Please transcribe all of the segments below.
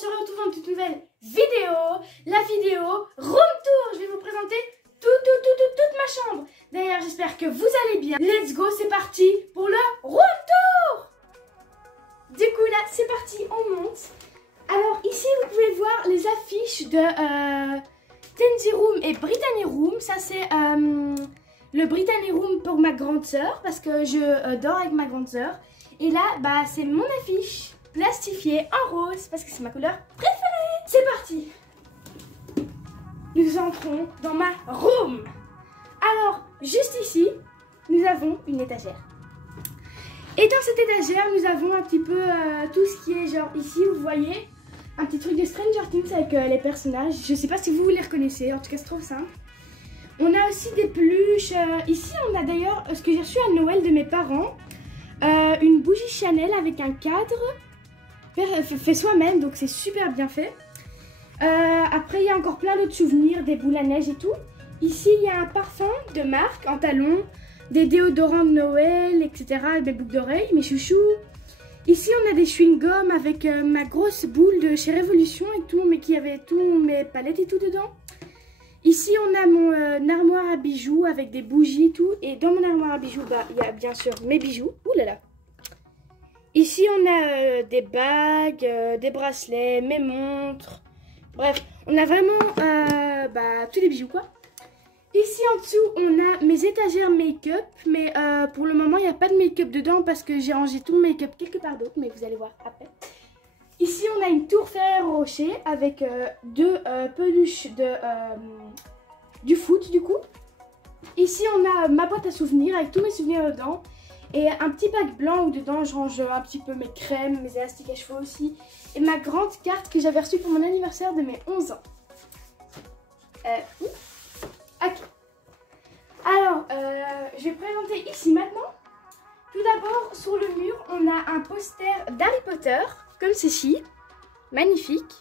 se retrouve dans une toute nouvelle vidéo. La vidéo Room Tour. Je vais vous présenter toute ma chambre. D'ailleurs, j'espère que vous allez bien. Let's go, c'est parti pour le Room Tour. Du coup, là, c'est parti, on monte. Alors, ici, vous pouvez voir les affiches de Tenzi Room et Brittany Room. Ça, c'est le Brittany Room pour ma grande sœur, parce que je dors avec ma grande sœur. Et là, bah, c'est mon affiche plastifiée en rose, parce que c'est ma couleur préférée. C'est parti. Nous entrons dans ma room. Alors, juste ici, nous avons une étagère. Et dans cette étagère, nous avons un petit peu tout ce qui est genre ici, vous voyez, un petit truc de Stranger Things avec les personnages. Je sais pas si vous les reconnaissez, en tout cas c'est trop simple. On a aussi des peluches. Ici, on a d'ailleurs ce que j'ai reçu à Noël de mes parents. Une bougie Chanel avec un cadre fait soi-même, donc c'est super bien fait. Après, il y a encore plein d'autres souvenirs, des boules à neige et tout. Ici, il y a un parfum de marque en talons, des déodorants de Noël, etc. Des boucles d'oreilles, mes chouchous. Ici, on a des chewing-gums avec ma grosse boule de chez Révolution et tout, mais qui avait tous mes palettes et tout dedans. Ici, on a mon armoire à bijoux avec des bougies et tout. Et dans mon armoire à bijoux, bah, il y a bien sûr mes bijoux. Ouh là là. Ici, on a des bagues, des bracelets, mes montres. Bref, on a vraiment bah, tous les bijoux, quoi. Ici, en dessous, on a mes étagères make-up. Mais pour le moment, il n'y a pas de make-up dedans parce que j'ai rangé tout mon make-up quelque part d'autre. Mais vous allez voir après. Ici, on a une tour Ferrero Rocher avec deux peluches du foot, du coup. Ici, on a ma boîte à souvenirs avec tous mes souvenirs dedans. Et un petit pack blanc où dedans, je range un petit peu mes crèmes, mes élastiques à cheveux aussi. Et ma grande carte que j'avais reçue pour mon anniversaire de mes 11 ans. Ok. Alors, je vais présenter ici maintenant. Tout d'abord, sur le mur, on a un poster d'Harry Potter, comme ceci. Magnifique.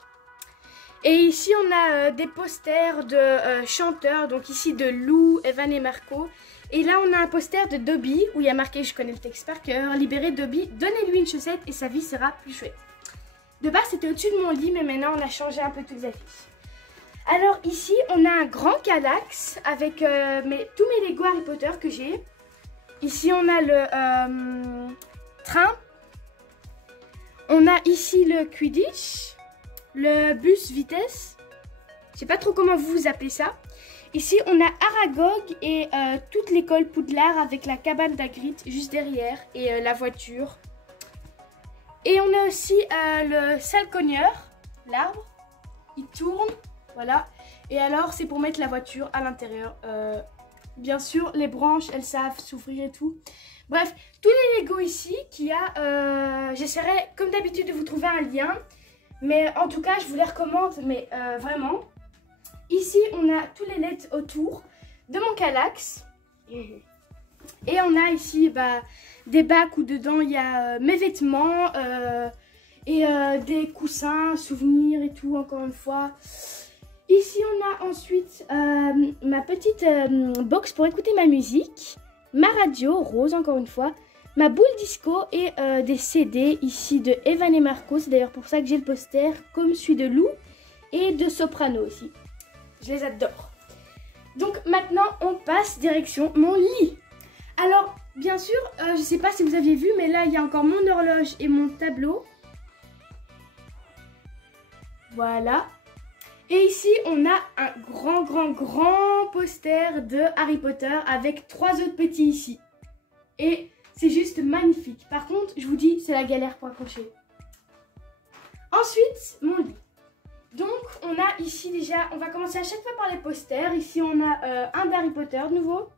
Et ici, on a des posters de chanteurs. Donc ici, de Lou, Evan et Marco. Et là, on a un poster de Dobby, où il y a marqué, je connais le texte par cœur, libérez Dobby, donnez-lui une chaussette et sa vie sera plus chouette. De base, c'était au-dessus de mon lit, mais maintenant, on a changé un peu toutes les affiches. Alors ici, on a un grand Kallax avec tous mes Lego Harry Potter que j'ai. Ici, on a le train. On a ici le Quidditch, le bus vitesse. Je sais pas trop comment vous appelez ça. Ici, on a Aragog et toute l'école Poudlard avec la cabane d'Hagrid juste derrière et la voiture. Et on a aussi le salcogneur, l'arbre. Il tourne, voilà. Et alors, c'est pour mettre la voiture à l'intérieur. Bien sûr, les branches, elles savent s'ouvrir et tout. Bref, tous les Lego ici qu'il y a, j'essaierai comme d'habitude de vous trouver un lien. Mais en tout cas, je vous les recommande, mais vraiment. Ici, on a tous les LED autour de mon Kallax. Et on a ici bah, des bacs où dedans il y a mes vêtements et des coussins, souvenirs et tout, encore une fois. Ici, on a ensuite ma petite box pour écouter ma musique. Ma radio, rose encore une fois. Ma boule disco et des CD ici de Evan et Marco. C'est d'ailleurs pour ça que j'ai le poster, comme celui de Lou et de Soprano aussi. Je les adore. Donc maintenant, on passe direction mon lit. Alors, bien sûr, je ne sais pas si vous aviez vu, mais là, il y a encore mon horloge et mon tableau. Voilà. Et ici, on a un grand poster de Harry Potter avec 3 autres petits ici. Et c'est juste magnifique. Par contre, je vous dis, c'est la galère pour accrocher. Ensuite, mon lit. Donc, on a ici déjà, on va commencer à chaque fois par les posters. Ici, on a un d'Harry Potter de nouveau.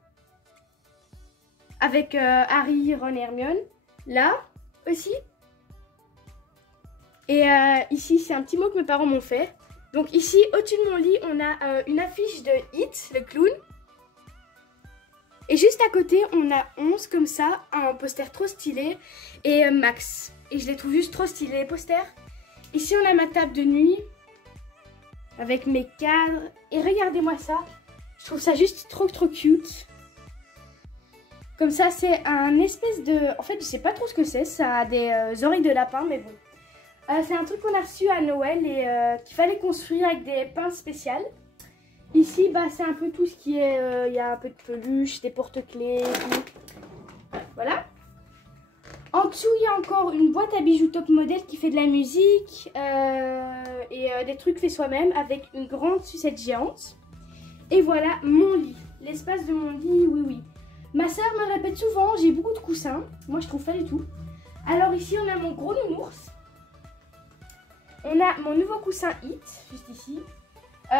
Avec Harry, Ron et Hermione. Là, aussi. Et ici, c'est un petit mot que mes parents m'ont fait. Donc ici, au-dessus de mon lit, on a une affiche de It, le clown. Et juste à côté, on a 11 comme ça, un poster trop stylé. Et Max. Et je les trouve juste trop stylés, les posters. Ici, on a ma table de nuit. Avec mes cadres. Et regardez-moi ça. Je trouve ça juste trop cute. Comme ça, c'est un espèce de... En fait, je sais pas trop ce que c'est. Ça a des oreilles de lapin, mais bon. C'est un truc qu'on a reçu à Noël et qu'il fallait construire avec des pinces spéciales. Ici, bah, c'est un peu tout ce qui est... Il y a un peu de peluche, des porte-clés, voilà. En dessous, il y a encore une boîte à bijoux top modèle qui fait de la musique et des trucs faits soi-même avec une grande sucette géante. Et voilà mon lit. L'espace de mon lit, oui, oui. Ma soeur me répète souvent, j'ai beaucoup de coussins. Moi, je trouve pas du tout. Alors ici, on a mon gros nounours. On a mon nouveau coussin Hit, juste ici.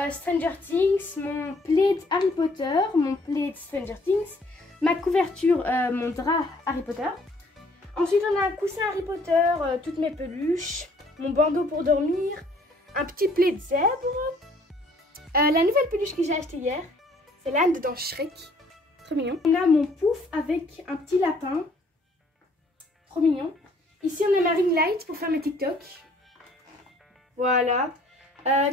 Stranger Things, mon plaid Harry Potter, mon plaid Stranger Things, ma couverture, mon drap Harry Potter. Ensuite, on a un coussin Harry Potter, toutes mes peluches, mon bandeau pour dormir, un petit plaid zèbre. La nouvelle peluche que j'ai achetée hier, c'est l'âne dans Shrek. Trop mignon. On a mon pouf avec un petit lapin. Trop mignon. Ici, on a ma ring light pour faire mes TikTok. Voilà.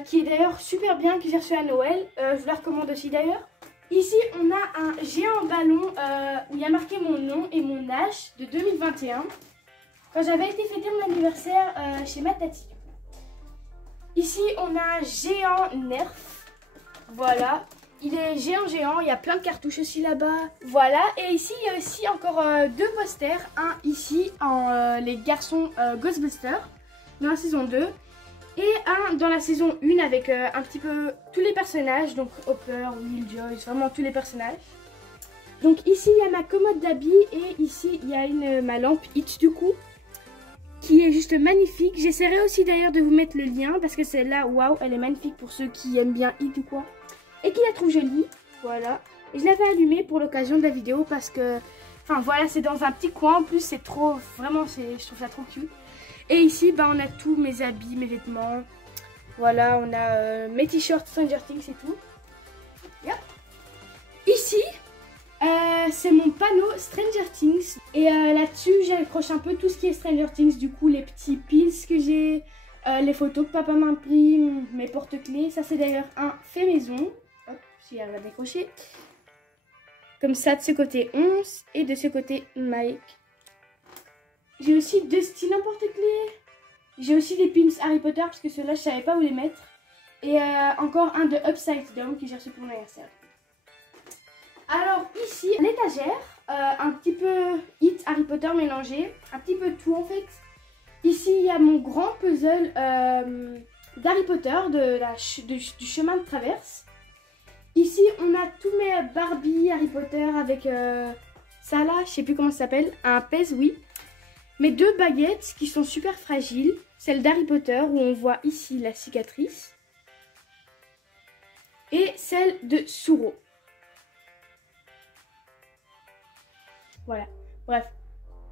Qui est d'ailleurs super bien, que j'ai reçu à Noël. Je vous la recommande aussi d'ailleurs. Ici, on a un géant ballon où il y a marqué mon nom et mon âge de 2021. Quand j'avais été fêter mon anniversaire chez ma tati. Ici, on a un géant Nerf. Voilà. Il est géant, il y a plein de cartouches aussi là-bas. Voilà, et ici, il y a aussi encore deux posters. Un ici, en les garçons Ghostbusters, dans la saison 2. Et un dans la saison 1 avec un petit peu tous les personnages. Donc Hopper, Will, Joyce, vraiment tous les personnages. Donc ici, il y a ma commode d'habits. Et ici, il y a ma lampe Hit du coup. Qui est juste magnifique. J'essaierai aussi d'ailleurs de vous mettre le lien. Parce que celle-là, waouh, elle est magnifique pour ceux qui aiment bien Hit ou quoi. Et qui la trouve jolie, voilà. Et je l'avais allumée pour l'occasion de la vidéo parce que, enfin voilà, c'est dans un petit coin. En plus, c'est trop, vraiment, je trouve ça trop cute. Et ici, bah, on a tous mes habits, mes vêtements. Voilà, on a mes t-shirts Stranger Things et tout. Yep. Ici, c'est mon panneau Stranger Things. Et là-dessus, j'accroche un peu tout ce qui est Stranger Things. Du coup, les petits pins que j'ai, les photos que papa m'imprime, mes porte-clés. Ça, c'est d'ailleurs un fait maison. Hop, j'y arrive à décrocher. Comme ça, de ce côté 11 et de ce côté Mike. J'ai aussi deux styles en porte-clés. J'ai aussi des pins Harry Potter parce que ceux-là, je savais pas où les mettre. Et encore un de Upside Down que j'ai reçu pour mon anniversaire. Alors ici, l'étagère, un petit peu Hit Harry Potter mélangé. Un petit peu tout en fait. Ici, il y a mon grand puzzle d'Harry Potter, du chemin de traverse. Ici, on a tous mes Barbie Harry Potter avec ça là, je sais plus comment ça s'appelle, un pèse, oui. Mes deux baguettes qui sont super fragiles, celle d'Harry Potter où on voit ici la cicatrice. Et celle de Suro. Voilà, bref.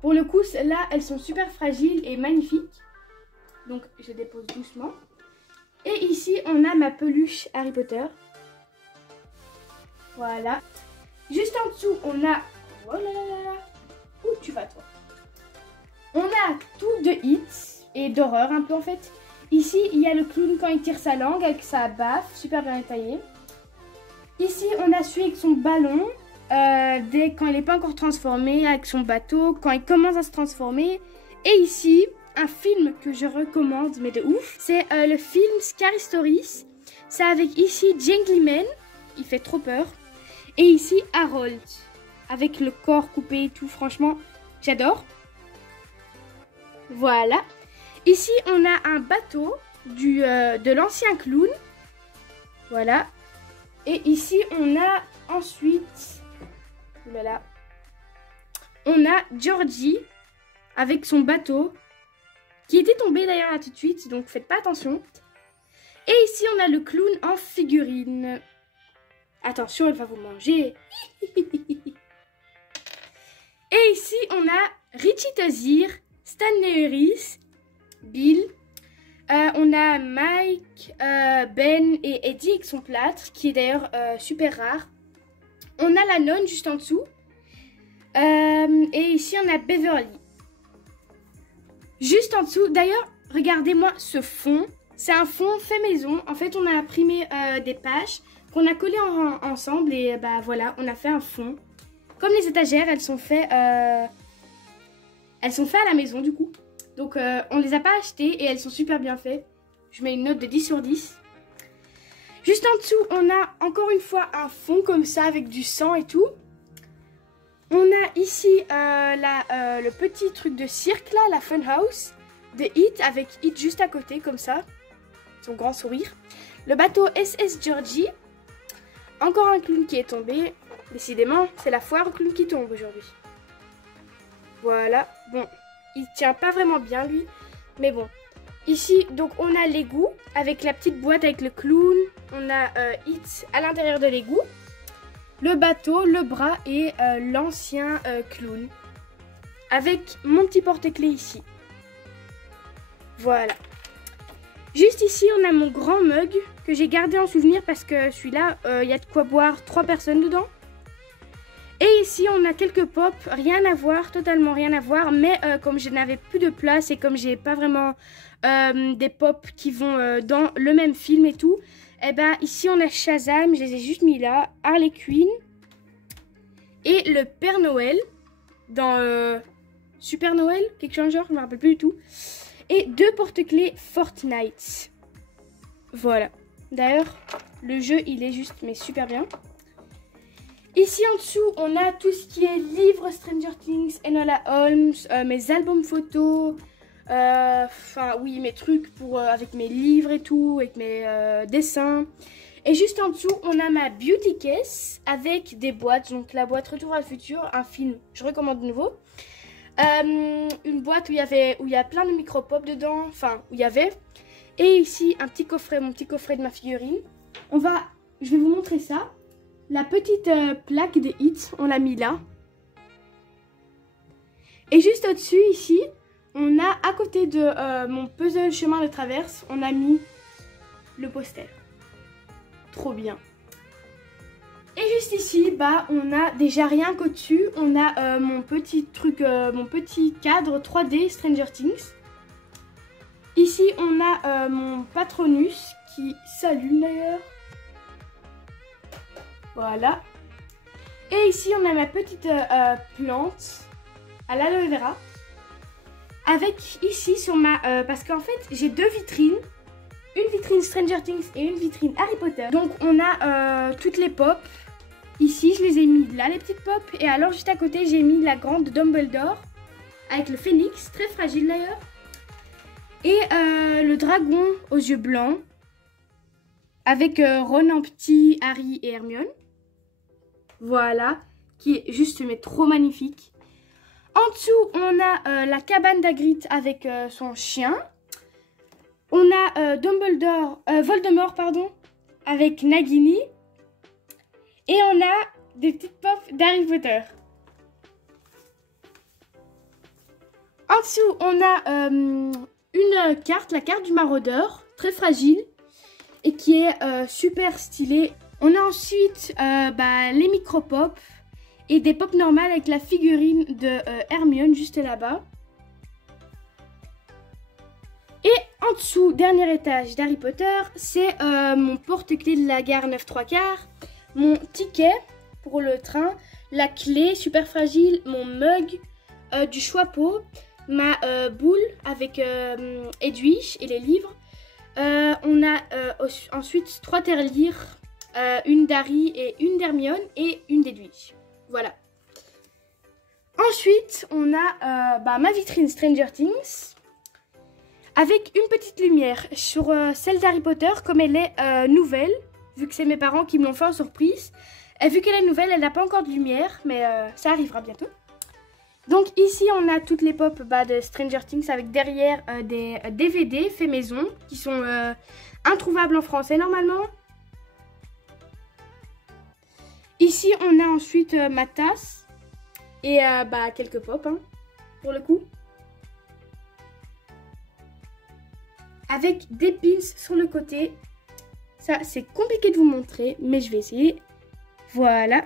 Pour le coup, là, elles sont super fragiles et magnifiques. Donc, je dépose doucement. Et ici, on a ma peluche Harry Potter. Voilà. Juste en dessous, on a... Oh là là là là. Où tu vas, toi? On a tout de hits et d'horreur un peu en fait. Ici, il y a le clown quand il tire sa langue avec sa baffe, super bien détaillé. Ici, on a celui avec son ballon, quand il n'est pas encore transformé, avec son bateau, quand il commence à se transformer. Et ici, un film que je recommande, mais de ouf, c'est le film Scary Stories. C'est avec ici Gentleman, il fait trop peur. Et ici, Harold, avec le corps coupé et tout, franchement, j'adore. Voilà. Ici, on a un bateau de l'ancien clown. Voilà. Et ici, on a ensuite... Oulala. On a Georgie avec son bateau. Qui était tombé d'ailleurs là tout de suite. Donc, faites pas attention. Et ici, on a le clown en figurine. Attention, elle va vous manger. Et ici, on a Richie Tozier, Stanley Harris, Bill. On a Mike, Ben et Eddie avec son plâtre, qui est d'ailleurs super rare. On a la nonne juste en dessous. Et ici, on a Beverly. Juste en dessous, d'ailleurs, regardez-moi ce fond. C'est un fond fait maison. En fait, on a imprimé des pages qu'on a collées ensemble. Et bah voilà, on a fait un fond. Comme les étagères, elles sont faites à la maison du coup. Donc on les a pas achetées et elles sont super bien faites. Je mets une note de 10 sur 10. Juste en dessous, on a encore une fois un fond comme ça avec du sang et tout. On a ici le petit truc de cirque là, la Funhouse de It, avec It juste à côté comme ça. Son grand sourire. Le bateau SS Georgie. Encore un clown qui est tombé. Décidément, c'est la foire au clown qui tombe aujourd'hui. Voilà. Bon, il tient pas vraiment bien lui. Mais bon. Ici, donc on a l'égout avec la petite boîte avec le clown. On a It à l'intérieur de l'égout. Le bateau, le bras et l'ancien clown. Avec mon petit porte-clés ici. Voilà. Juste ici, on a mon grand mug que j'ai gardé en souvenir parce que celui-là, il y a de quoi boire 3 personnes dedans. Et ici, on a quelques pops, rien à voir, totalement rien à voir. Mais comme je n'avais plus de place et comme j'ai pas vraiment des pops qui vont dans le même film et tout, et ben ici, on a Shazam, je les ai juste mis là, Harley Quinn et le Père Noël dans Super Noël, quelque chose genre, je me rappelle plus du tout. Et 2 porte-clés Fortnite. Voilà. D'ailleurs, le jeu, il est juste, mais super bien. Ici en dessous, on a tout ce qui est livres Stranger Things, Enola Holmes, mes albums photos, enfin oui, mes trucs pour, avec mes livres et tout, avec mes dessins. Et juste en dessous, on a ma beauty case avec des boîtes. Donc la boîte Retour à le futur, un film, je recommande de nouveau. Une boîte où il y a plein de micro-pop dedans, enfin où il y avait. Et ici, un petit coffret, mon petit coffret de ma figurine. Je vais vous montrer ça. La petite plaque des hits, on l'a mis là. Et juste au-dessus, ici, on a à côté de mon puzzle chemin de traverse, on a mis le poster. Trop bien. Et juste ici, bah, on a déjà rien qu'au-dessus, on a mon petit truc, mon petit cadre 3D Stranger Things. Ici, on a mon Patronus qui s'allume d'ailleurs. Voilà. Et ici, on a ma petite plante à l'aloe vera. Avec ici sur ma... parce qu'en fait, j'ai 2 vitrines. Une vitrine Stranger Things et une vitrine Harry Potter. Donc, on a toutes les pop. Ici, je les ai mis là, les petites pop. Et alors, juste à côté, j'ai mis la grande Dumbledore. Avec le phénix, très fragile d'ailleurs. Et le dragon aux yeux blancs. Avec Ron en petit, Harry et Hermione. Voilà, qui est juste mais trop magnifique. En dessous, on a la cabane d'Hagrid avec son chien. On a Voldemort, pardon, avec Nagini. Et on a des petites pops d'Harry Potter. En dessous, on a une carte, la carte du maraudeur, très fragile et qui est super stylée. On a ensuite les micro-pops et des pops normales avec la figurine de Hermione juste là-bas. Et en dessous, dernier étage d'Harry Potter, c'est mon porte-clés de la gare 9/3, mon ticket pour le train, la clé super fragile, mon mug, du Choixpeau, ma boule avec Edwige et les livres. On a ensuite 3 tirelires. Une d'Harry et une d'Hermione et une d'Edwige. Voilà. Ensuite, on a ma vitrine Stranger Things avec une petite lumière sur celle d'Harry Potter comme elle est nouvelle, vu que c'est mes parents qui me l'ont fait en surprise. Et vu qu'elle est nouvelle, elle n'a pas encore de lumière, mais ça arrivera bientôt. Donc ici, on a toutes les pop de Stranger Things avec derrière des DVD fait maison qui sont introuvables en français normalement. Ici, on a ensuite ma tasse et quelques pop pour le coup. Avec des pins sur le côté. Ça, c'est compliqué de vous montrer, mais je vais essayer. Voilà.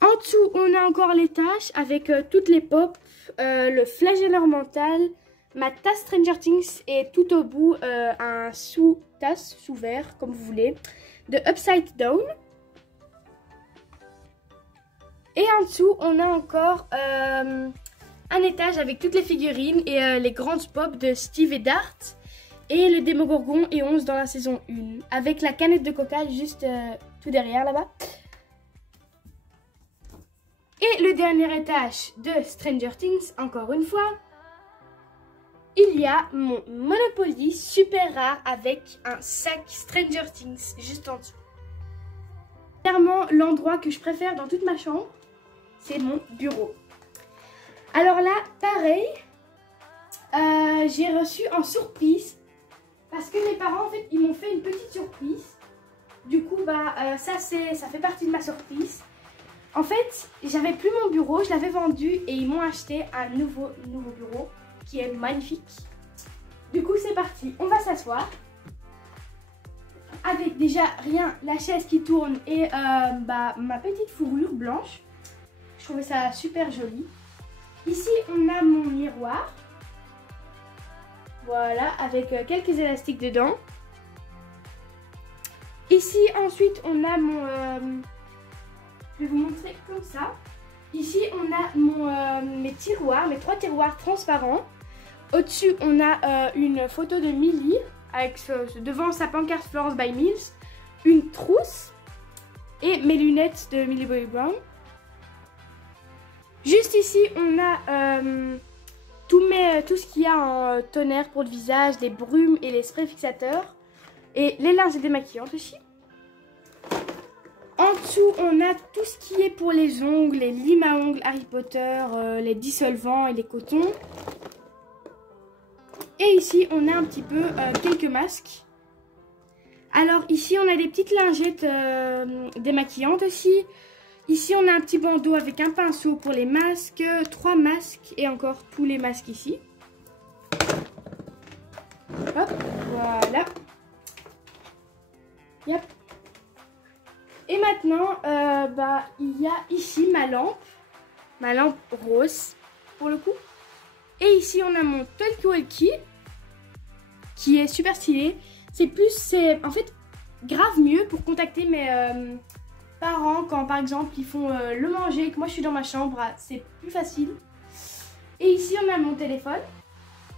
En dessous, on a encore les tâches avec toutes les pop, le flagelleur mental, ma tasse Stranger Things et tout au bout un sous-tasse, sous-verre, comme vous voulez, de Upside Down. Et en dessous, on a encore un étage avec toutes les figurines et les grandes pop de Steve et Dart. Et le Démogorgon et 11 dans la saison 1. Avec la canette de coca juste tout derrière là-bas. Et le dernier étage de Stranger Things, encore une fois. Il y a mon Monopoly super rare avec un sac Stranger Things juste en dessous. Clairement, l'endroit que je préfère dans toute ma chambre, c'est mon bureau. Alors là, pareil, j'ai reçu en surprise, parce que mes parents, en fait, ils m'ont fait une petite surprise. Du coup, ça fait partie de ma surprise. En fait, j'avais plus mon bureau, je l'avais vendu et ils m'ont acheté un nouveau bureau qui est magnifique. Du coup, c'est parti, on va s'asseoir. Avec déjà la chaise qui tourne et ma petite fourrure blanche. Je trouvais ça super joli. Ici, on a mon miroir. Voilà, avec quelques élastiques dedans. Ici, ensuite, on a mon... je vais vous montrer comme ça. Ici, on a mes tiroirs, mes 3 tiroirs transparents. Au-dessus, on a une photo de Millie avec devant sa pancarte Florence by Mills, une trousse et mes lunettes de Millie Bobby Brown. Juste ici, on a tout ce qu'il y a en tonnerre pour le visage, des brumes et les sprays fixateurs. Et les lingettes démaquillantes aussi. En dessous, on a tout ce qui est pour les ongles, les limes à ongles Harry Potter, les dissolvants et les cotons. Et ici, on a un petit peu quelques masques. Alors ici, on a des petites lingettes démaquillantes aussi. Ici, on a un petit bandeau avec un pinceau pour les masques, 3 masques et encore tous les masques ici. Hop, voilà. Yep. Et maintenant, il y a ici ma lampe rose pour le coup. Et ici, on a mon talkie-walkie qui est super stylé. C'est en fait grave mieux pour contacter mes parents quand par exemple ils font le manger et que moi je suis dans ma chambre. C'est plus facile. Et ici, on a mon téléphone.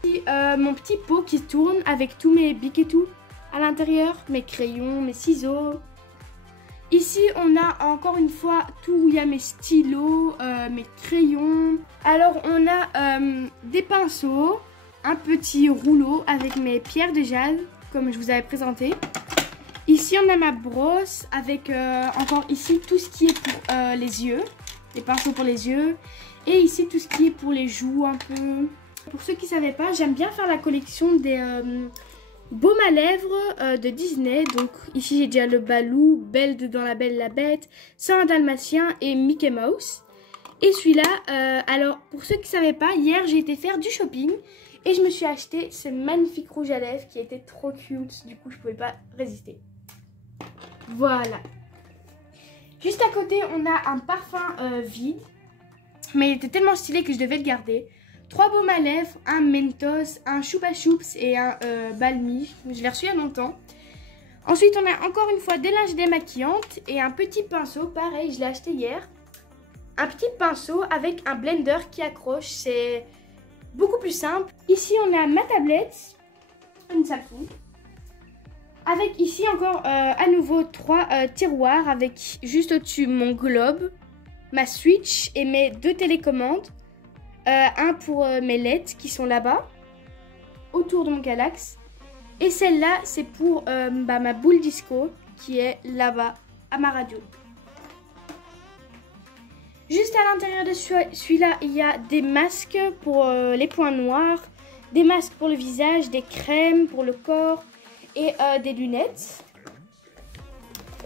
Ici, mon petit pot qui tourne avec tous mes bics et tout à l'intérieur. Mes crayons, mes ciseaux. Ici, on a encore une fois tout où il y a mes stylos, mes crayons. Alors, on a des pinceaux, un petit rouleau avec mes pierres de jade, comme je vous avais présenté. Ici, on a ma brosse avec encore ici tout ce qui est pour les yeux, les pinceaux pour les yeux. Et ici, tout ce qui est pour les joues un peu. Pour ceux qui ne savaient pas, j'aime bien faire la collection des... baume à lèvres de Disney. Donc ici j'ai déjà le Balou, Belle dans La Belle et la Bête, 101 Dalmatien et Mickey Mouse. Et celui-là, alors pour ceux qui ne savaient pas, hier j'ai été faire du shopping et je me suis acheté ce magnifique rouge à lèvres qui était trop cute. Du coup je ne pouvais pas résister. Voilà. Juste à côté on a un parfum vide, mais il était tellement stylé que je devais le garder. 3 baumes à lèvres, un Mentos, un Choupa Choups et un Balmy. Je l'ai reçu il y a longtemps. Ensuite, on a encore une fois des linges démaquillantes et un petit pinceau. Pareil, je l'ai acheté hier. Un petit pinceau avec un blender qui accroche. C'est beaucoup plus simple. Ici, on a ma tablette. Une Samsung. Avec ici encore à nouveau 3 tiroirs avec juste au-dessus mon globe, ma Switch et mes 2 télécommandes. Un pour mes LED qui sont là-bas, autour de mon Galax. Et celle-là, c'est pour ma boule disco qui est là-bas, à ma radio. Juste à l'intérieur de celui-là, il y a des masques pour les points noirs, des masques pour le visage, des crèmes pour le corps et des lunettes.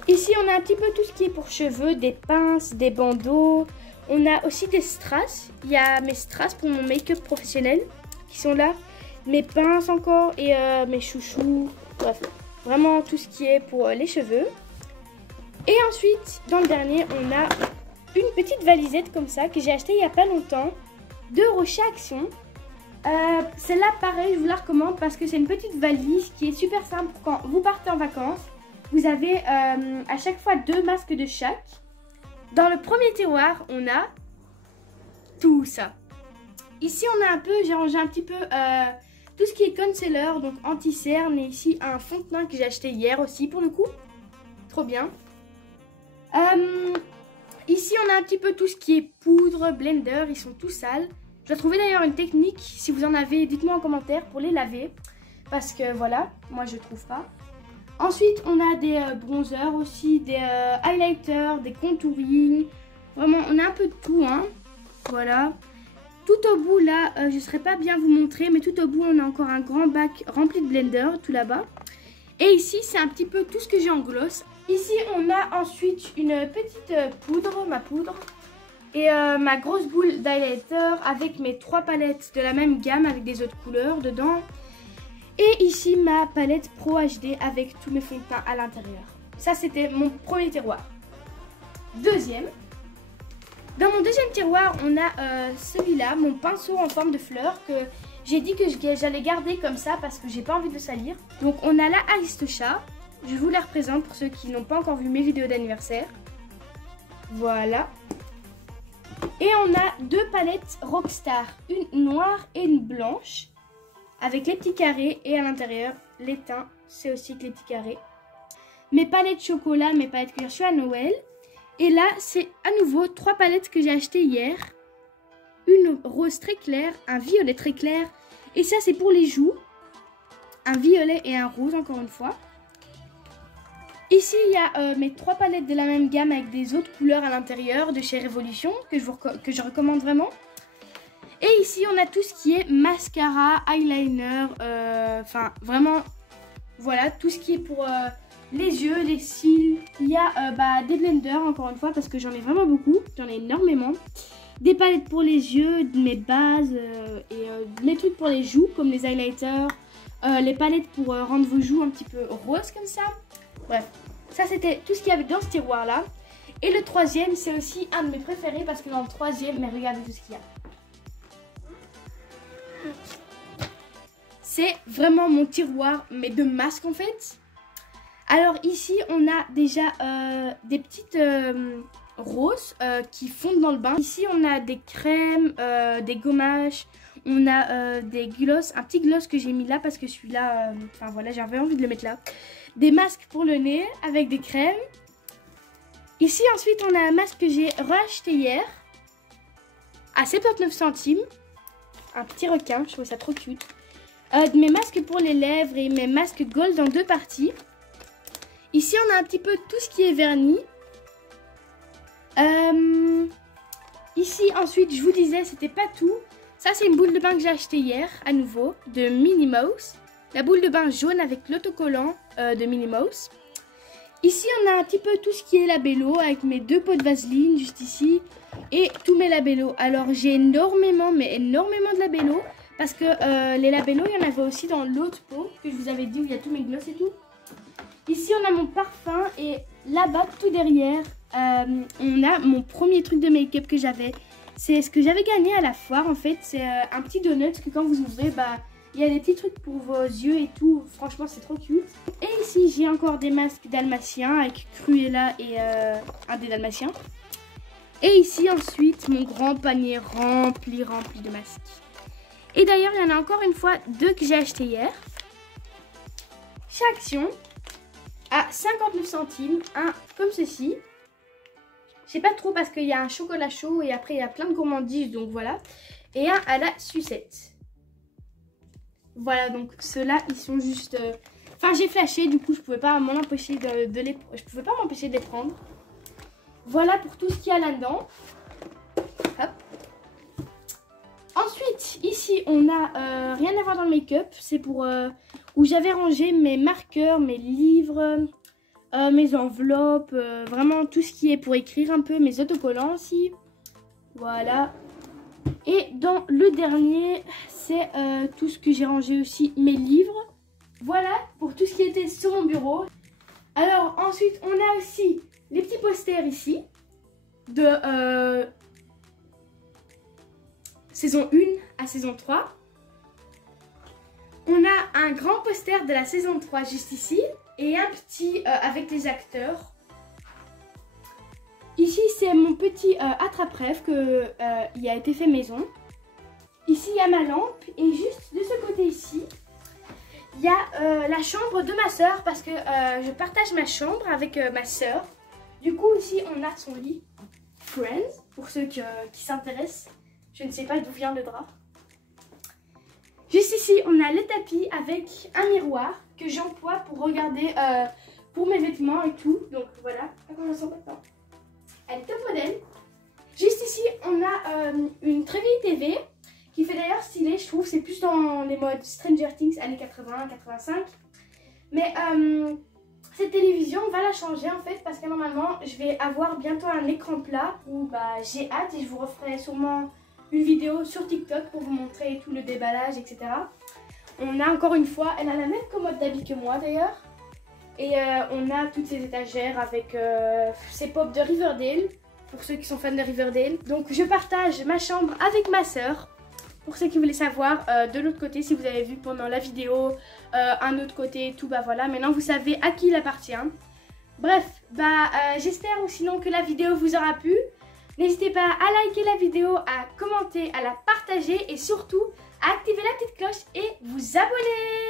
Ici, on a un petit peu tout ce qui est pour cheveux, des pinces, des bandeaux. On a aussi des strass. Il y a mes strass pour mon make-up professionnel qui sont là. Mes pinces encore et mes chouchous. Bref, vraiment tout ce qui est pour les cheveux. Et ensuite, dans le dernier, on a une petite valisette comme ça que j'ai achetée il n'y a pas longtemps de Rocher Action. Celle-là, pareil, je vous la recommande parce que c'est une petite valise qui est super simple quand vous partez en vacances. Vous avez à chaque fois 2 masques de chaque. Dans le premier tiroir, on a tout ça. Ici on a un peu, j'ai rangé un petit peu tout ce qui est concealer, donc anti-cerne, et ici un fond de teint que j'ai acheté hier aussi pour le coup. Trop bien. Ici on a un petit peu tout ce qui est poudre, blender, ils sont tous sales. Je dois trouver d'ailleurs une technique, si vous en avez, dites-moi en commentaire pour les laver. Parce que voilà, moi je trouve pas. Ensuite on a des bronzers aussi, des highlighters, des contouring. Vraiment on a un peu de tout hein. Voilà. Tout au bout là, je ne saurais pas bien vous montrer, mais tout au bout on a encore un grand bac rempli de blender tout là-bas. Et ici c'est un petit peu tout ce que j'ai en gloss. Ici on a ensuite une petite poudre, ma poudre. Et ma grosse boule d'highlighter avec mes 3 palettes de la même gamme avec des autres couleurs dedans. Et ici ma palette Pro HD avec tous mes fonds de teint à l'intérieur. Ça c'était mon premier tiroir. Deuxième. Dans mon deuxième tiroir on a celui-là, mon pinceau en forme de fleur que j'ai dit que j'allais garder comme ça parce que j'ai pas envie de le salir. Donc on a la Aristocha. Je vous la représente pour ceux qui n'ont pas encore vu mes vidéos d'anniversaire. Voilà. Et on a 2 palettes Rockstar, une noire et une blanche, avec les petits carrés et à l'intérieur, les teints, c'est aussi que les petits carrés. Mes palettes chocolat, mes palettes que j'ai reçues à Noël. Et là, c'est à nouveau 3 palettes que j'ai achetées hier. Une rose très claire, un violet très clair, et ça c'est pour les joues. Un violet et un rose encore une fois. Ici, il y a mes 3 palettes de la même gamme avec des autres couleurs à l'intérieur de chez Révolution que je recommande vraiment. Et ici, on a tout ce qui est mascara, eyeliner, enfin vraiment, voilà, tout ce qui est pour les yeux, les cils. Il y a des blenders encore une fois parce que j'en ai vraiment beaucoup, j'en ai énormément. Des palettes pour les yeux, mes bases et les trucs pour les joues comme les highlighters, les palettes pour rendre vos joues un petit peu roses comme ça. Bref, ça c'était tout ce qu'il y avait dans ce tiroir là. Et le troisième c'est aussi un de mes préférés parce que dans le troisième, mais regardez tout ce qu'il y a. C'est vraiment mon tiroir mais de masques en fait. Alors ici on a déjà des petites roses qui fondent dans le bain. Ici on a des crèmes, des gommages. On a des gloss, un petit gloss que j'ai mis là parce que celui-là, enfin voilà, j'avais envie de le mettre là. Des masques pour le nez avec des crèmes. Ici ensuite on a un masque que j'ai racheté hier à 79 centimes. Un petit requin, je trouve ça trop cute. Mes masques pour les lèvres et mes masques gold en 2 parties. Ici on a un petit peu tout ce qui est vernis. Ici ensuite je vous disais c'était pas tout. Ça c'est une boule de bain que j'ai acheté hier à nouveau de Minnie Mouse. La boule de bain jaune avec l'autocollant de Minnie Mouse. Ici on a un petit peu tout ce qui est labello avec mes 2 pots de vaseline juste ici. Et tous mes labellos. Alors j'ai énormément mais énormément de labellos. Parce que les labellos il y en avait aussi dans l'autre pot que je vous avais dit où il y a tous mes gloss et tout. Ici on a mon parfum et là-bas tout derrière on a mon premier truc de make-up que j'avais. C'est ce que j'avais gagné à la foire en fait. C'est un petit donut que quand vous ouvrez, il y a des petits trucs pour vos yeux et tout. Franchement c'est trop cute. Et ici j'ai encore des masques dalmatiens avec Cruella et un des dalmatiens. Et ici ensuite mon grand panier rempli de masques. Et d'ailleurs il y en a encore une fois 2 que j'ai acheté hier. Chez Action. À 59 centimes, un comme ceci. Je sais pas trop parce qu'il y a un chocolat chaud et après il y a plein de gourmandises, donc voilà. Et un à la sucette. Voilà, donc ceux-là, ils sont juste... Enfin, j'ai flashé, du coup, je pouvais pas m'empêcher de les prendre. Voilà pour tout ce qu'il y a là-dedans. Hop. Ensuite, ici, on a rien à voir dans le make-up. C'est pour où j'avais rangé mes marqueurs, mes livres, mes enveloppes, vraiment tout ce qui est pour écrire un peu, mes autocollants aussi. Voilà. Et dans le dernier, c'est tout ce que j'ai rangé aussi, mes livres. Voilà pour tout ce qui était sur mon bureau. Alors ensuite, on a aussi les petits posters ici de saison 1 à saison 3. On a un grand poster de la saison 3 juste ici et un petit avec les acteurs. Ici, c'est mon petit attrape-rêve qui a été fait maison. Ici, il y a ma lampe et juste de ce côté ici, il y a la chambre de ma soeur parce que je partage ma chambre avec ma soeur. Du coup, ici, on a son lit Friends, pour ceux qui s'intéressent. Je ne sais pas d'où vient le drap. Juste ici, on a le tapis avec un miroir que j'emploie pour regarder pour mes vêtements et tout. Donc voilà, à quoi je ressemble maintenant. Elle est top modèle. Juste ici, on a une très vieille TV qui fait d'ailleurs stylé, je trouve. C'est plus dans les modes Stranger Things, années 80, 85. Mais cette télévision, on va la changer en fait parce que normalement, je vais avoir bientôt un écran plat où bah, j'ai hâte et je vous referai sûrement une vidéo sur TikTok pour vous montrer tout le déballage, etc. On a encore une fois, elle a la même commode d'habits que moi d'ailleurs. Et on a toutes ces étagères avec ces pop de Riverdale, pour ceux qui sont fans de Riverdale. Donc je partage ma chambre avec ma soeur. Pour ceux qui voulaient savoir, de l'autre côté, si vous avez vu pendant la vidéo, un autre côté et tout, bah voilà, maintenant vous savez à qui il appartient. Bref, bah j'espère sinon que la vidéo vous aura plu. N'hésitez pas à liker la vidéo, à commenter, à la partager et surtout à activer la petite cloche et vous abonner.